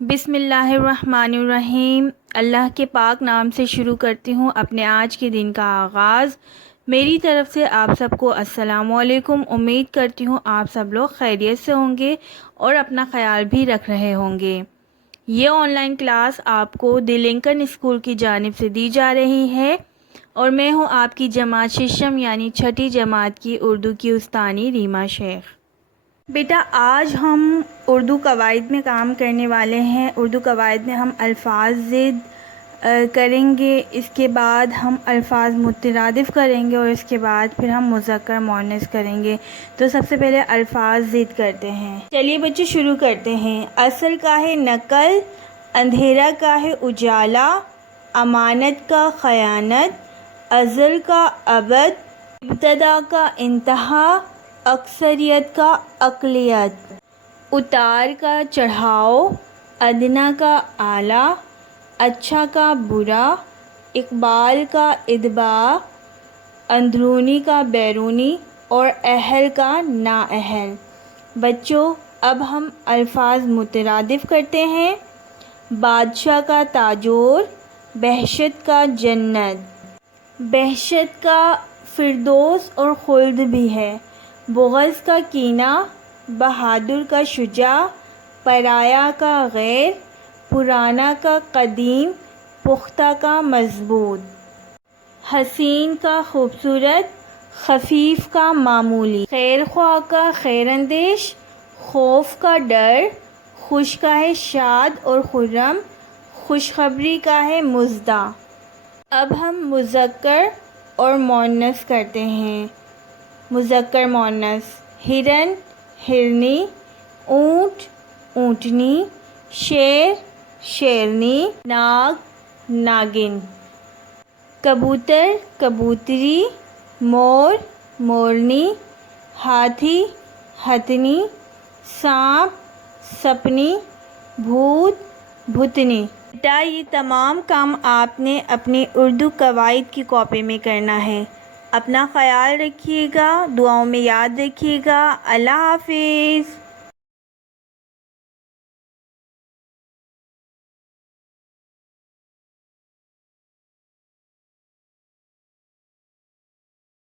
بسم اللہ الرحمن الرحیم۔ اللہ کے پاک نام سے شروع کرتی ہوں اپنے آج کے دن کا آغاز۔ میری طرف سے آپ سب کو السلام علیکم۔ امید کرتی ہوں آپ سب لوگ خیریت سے ہوں گے اور اپنا خیال بھی رکھ رہے ہوں گے۔ یہ آن لائن کلاس آپ کو دی لنکن اسکول کی جانب سے دی جا رہی ہے اور میں ہوں آپ کی جماعت ششم یعنی چھٹی جماعت کی اردو کی استانی ریما شیخ۔ بیٹا آج ہم اردو قواعد میں کام کرنے والے ہیں۔ اردو قواعد میں ہم الفاظ زد کریں گے، اس کے بعد ہم الفاظ مترادف کریں گے اور اس کے بعد پھر ہم مذکر مؤنث کریں گے۔ تو سب سے پہلے الفاظ زد کرتے ہیں۔ چلیے بچے شروع کرتے ہیں۔ اصل کا ہے نقل، اندھیرا کا ہے اجالا، امانت کا خیانت، ازل کا ابد، ابتدا کا انتہا، اکثریت کا اقلیت، اتار کا چڑھاؤ، ادنیٰ کا اعلیٰ، اچھا کا برا، اقبال کا ادباء، اندرونی کا بیرونی اور اہل کا نااہل۔ بچوں اب ہم الفاظ مترادف کرتے ہیں۔ بادشاہ کا تاجور، بہشت کا جنت، بہشت کا فردوس اور خلد بھی ہے، بغض کا کینہ، بہادر کا شجاع، پرایا کا غیر، پرانا کا قدیم، پختہ کا مضبوط، حسین کا خوبصورت، خفیف کا معمولی، خیر خواہ کا خیر اندیش، خوف کا ڈر، خوش کا ہے شاد اور خرم، خوشخبری کا ہے مزدہ۔ اب ہم مذکر اور مؤنث کرتے ہیں۔ مذکر مؤنث: ہرن، ہرنی، اونٹ، اونٹنی، شیر، شیرنی، ناگ، ناگن، کبوتر، کبوتری، مور، مورنی، ہاتھی، ہتھنی، سانپ، سپنی، بھوت، بھوتنی۔ بیٹا یہ تمام کام آپ نے اپنی اردو قواعد کی کاپی میں کرنا ہے۔ اپنا خیال رکھیے گا، دعاؤں میں یاد رکھیے گا۔ اللہ حافظ۔